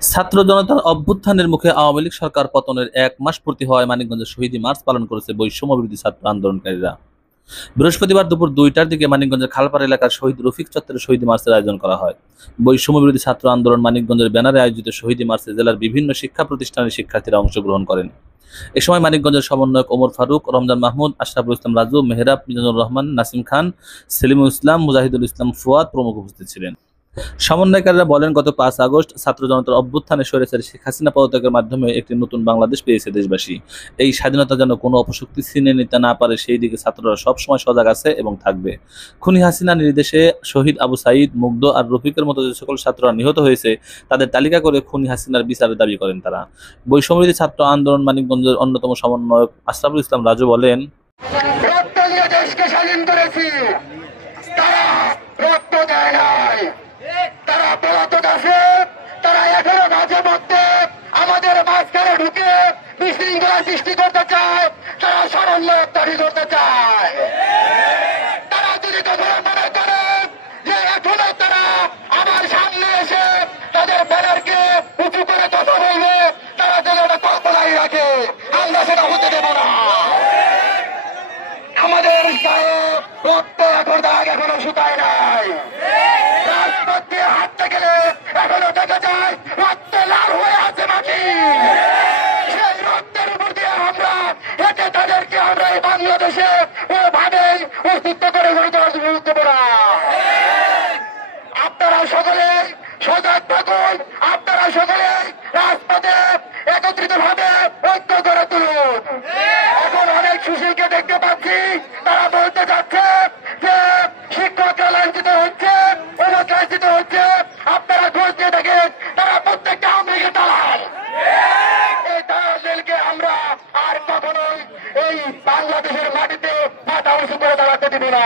ছাত্র জনতার অভ্যুত্থানের মুখে আওয়ামী লীগ সরকার পতনের ১ মাস পূর্তি হওয়ায় মানিকগঞ্জে শহীদী মার্চ পালন করেছে বৈষম্য বিরোধী ছাত্র আন্দোলনকারীরা। বৃহস্পতিবার দুপুর ২টার দিকে মানিকগঞ্জের খালপাড় এলাকার শহীদ রফিক চত্বরে শহীদী মার্চের আয়োজন করা হয়। বৈষম্য বিরোধী ছাত্র আন্দোলন মানিকগঞ্জের ব্যানারে আয়োজিত শহীদী মার্চে জেলার বিভিন্ন শিক্ষা প্রতিষ্ঠানের শিক্ষার্থীরা অংশগ্রহণ করেন। এ সময় মানিকগঞ্জের সমন্বয়ক ওমর ফারুক, রমজান মাহমুদ, আশরাফুল ইসলাম রাজু, মেহরাব, মিজানুর রহমান, নাসিম খান, সেলিমুল ইসলাম, মুজাহিদুল ইসলাম ফুয়াদ প্রমুখ উপস্থিত ছিলেন। সমন্বয়কারীরা বলেন, গত ৫ আগস্ট ছাত্র জনতার অভ্যুত্থানে স্বৈরাচারী শেখ হাসিনা পদত্যাগের মাধ্যমে একটি নতুন বাংলাদেশ পেয়েছে দেশবাসী। এই স্বাধীনতা যেন কোনো অপশক্তি ছিনিয়ে নিতে না পারে, সেই দিকে ছাত্ররা সবসময় সজাগ আছে এবং থাকবে। খুনি হাসিনা নির্দেশে শহীদ আবু সাঈদ, মুগ্ধ আর রফিকের মতো যে সকল ছাত্ররা নিহত হয়েছে তাদের তালিকা করে খুনি হাসিনার বিচারের দাবি করেন তারা। বৈষম্যবিরোধী ছাত্র আন্দোলন মানিকগঞ্জের অন্যতম সমন্বয়ক আশরাফুল ইসলাম রাজু বলেন, রক্ত দিয়ে দেশকে স্বাধীন করেছি, তারা রক্ত দেয় নাই, তারা পলাতক আছে, তারা এখনো মাঝে মধ্যে আমাদের মাঝখানে ঢুকে বিশৃঙ্খলা সৃষ্টি করতে চায়, তারা সারল্য তৈরি করতে চায়। তারা যদি কখনো মনে করে যে এখনো তারা আমার সামনে এসে তাদের ব্যানারকে উঁচু করে কথা বলবে, তারা যেন এটা কল্পনাই রাখে, আমরা সেটা হতে দেব না। আমাদের গায়ে রক্ত এখন দাগ এখনো শুকায় নাই, রাজপথ দিয়ে হাঁটতে গেলে এখনো দেখা যায় রক্ত লাল হয়ে আছে মাটি। সেই রক্তের উপর দিয়ে আমরা হেঁটে তাদেরকে আমরা এই বাংলাদেশে ওভাবেই অস্তিত্ব করে গড়ে তোলার বিরুদ্ধে পড়া। আপনারা সকলে সজাগ থাকুন, আপনারা সকলে রাজপথে একত্রিত ভাবে ঐক্য করে তুলুন। এখন অনেক সুশীলকে দেখতে পাচ্ছি, তারা বলতে চাচ্ছে যে শিক্ষকরা লাঞ্ছিত হচ্ছে, অনেক লাঞ্ছিত হচ্ছে। আপনারা ঘুষ দিয়ে দেখেন, তারা প্রত্যেকটা আওয়ামী লীগের দালাল। এই দালালদেরকে আমরা আর কখনোই এই বাংলাদেশের মাটিতে মাথা উঁচু করে দাঁড়াতে দিব না।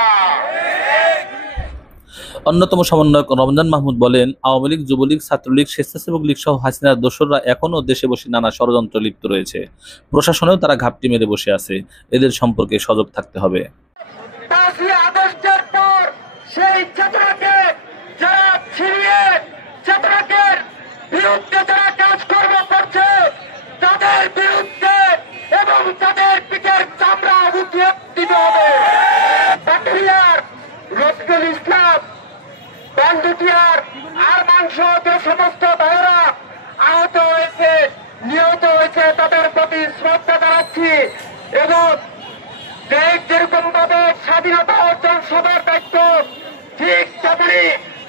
অন্যতম সমন্বয়ক রমজান মাহমুদ বলেন, আওয়ামী লীগ, যুবলীগ, ছাত্রলীগ, স্বেচ্ছাসেবক লীগ সহ হাসিনার দোসররা এখনও দেশে বসে নানা ষড়যন্ত্র লিপ্ত রয়েছে। প্রশাসনেও তারা ঘাপটি মেরে বসে আছে। এদের সম্পর্কে সজাগ থাকতে হবে। ৫ই আগস্টের পর সেই চেতনাকে যারা ছিনিয়ে চেতনাকে বিরুদ্ধে যারা কাজকর্ম করছে, তাদের বিরুদ্ধে এবং তাদের পিঠের চামড়া উঠিয়ে দিতে হবে। ব্যাকটেরিয়ার, রফিকুল ইসলাম, বান্ডুটিয়ার আর মাংস যে সমস্ত ভাইয়েরা আহত হয়েছে, নিহত হয়েছে, তাদের প্রতি শ্রদ্ধা জানাচ্ছি এবং দেশ যেরকম ভাবে স্বাধীনতা অর্জন সবার দায়িত্ব, ঠিক তেমনি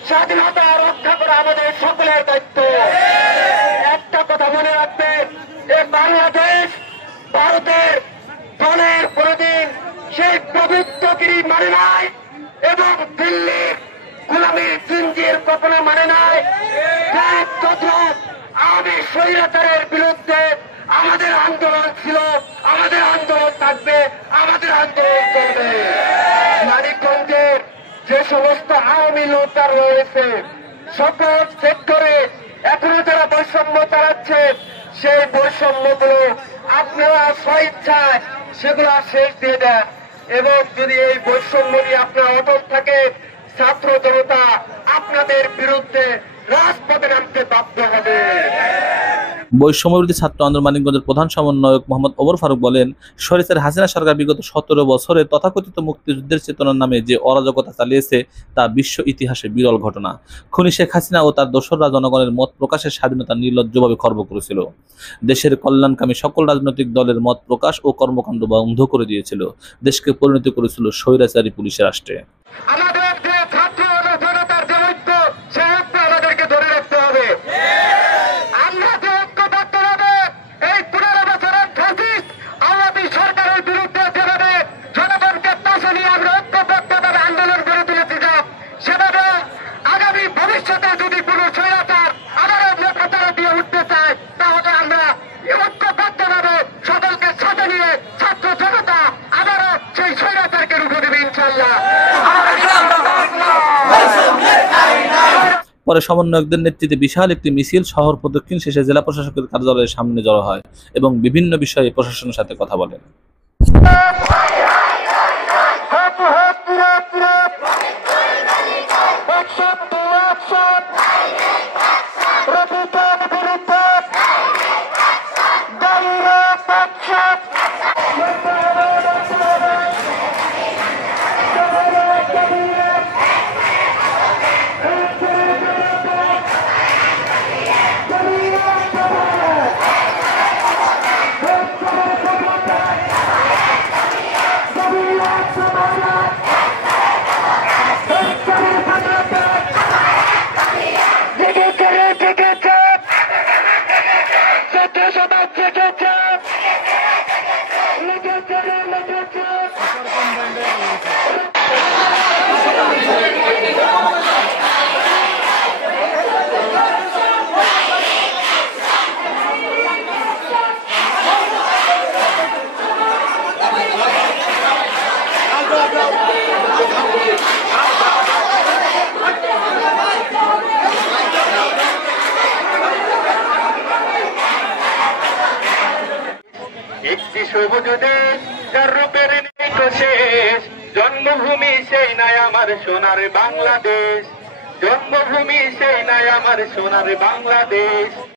স্বাধীনতা রক্ষা করা আমাদের সকলের দায়িত্ব। একটা কথা মনে রাখবেন, যে বাংলাদেশ ভারতের দলের কোনদিন সেই প্রভুত্বগিরি মানে নাই এবং দিল্লির গোলামীর জিঞ্জির কখনো মানে নাই। আওয়ামী স্বৈরাচারের বিরুদ্ধে আমাদের আন্দোলন ছিল, আমাদের আন্দোলন থাকবে, আমাদের আন্দোলন চলবে। মানিকগঞ্জের যে সমস্ত আওয়ামী লোকরা রয়েছে, সকল সেক্টরে এখনো যারা বৈষম্য চালাচ্ছে, সেই বৈষম্যগুলো আপনারা স্বইচ্ছায় সেগুলো শেষ দিয়ে দেন এবং যদি এই বৈষম্য নিয়ে আপনারা অটল থাকে, ছাত্র জনতা আপনাদের বিরুদ্ধে রাজপথে নামতে বাধ্য হবে। বৈষম্যবিরোধী ছাত্র আন্দোলন মানিকগঞ্জের প্রধান সমন্বয়ক মোহাম্মদ ওমর ফারুক বলেন, স্বৈরাচারী হাসিনা সরকার বিগত ১৭ বছরে তথাকথিত মুক্তিযুদ্ধের চেতনার নামে যে অরাজকতা চালিয়েছে তা বিশ্ব ইতিহাসে বিরল ঘটনা। খুনি শেখ হাসিনা ও তার দোসররা জনগণের মত প্রকাশের স্বাধীনতা নির্লজ্জভাবে খর্ব করেছিল। দেশের কল্যাণকামী সকল রাজনৈতিক দলের মত প্রকাশ ও কর্মকাণ্ড বন্ধ করে দিয়েছিল। দেশকে পরিণত করেছিল স্বৈরাচারী পুলিশের রাষ্ট্রে। আমাদের যে ছাত্র জনতার যে ঐক্য, সেই ঐক্য আমাদেরকে ধরে রাখতে হবে। আমরা যে ঐক্যবদ্ধ হবে, এই ১৫ বছরের ফ্যাসিস্ট আওয়ামী সরকারের বিরুদ্ধে যেভাবে জনগণকে পাশে নিয়ে আমরা ঐক্যবদ্ধভাবে আন্দোলন গড়ে তুলেছি, সেভাবে আগামী ভবিষ্যতে যদি কোনো স্বৈরাচার আবারও নেতাচারা দিয়ে উঠতে চায়, তাহলে আমরা ঐক্যবদ্ধভাবে সকলকে সাথে নিয়ে ছাত্র জনতা আবারও সেই স্বৈরাচারকে রুখে দেবে ইনশাআল্লাহ। পরে সমন্বয়কদের নেতৃত্বে বিশাল একটি মিছিল শহর প্রদক্ষিণ শেষে জেলা প্রশাসকের কার্যালয়ের সামনে জড়ো হয় এবং বিভিন্ন বিষয়ে প্রশাসনের সাথে কথা বলেন। শতাব্দী লিখেছে একটি সবুজ দেশ যার রূপের নেই তো শেষ, জন্মভূমি সেই নাই আমার সোনার বাংলাদেশ, জন্মভূমি সেই নাই আমার সোনার বাংলাদেশ।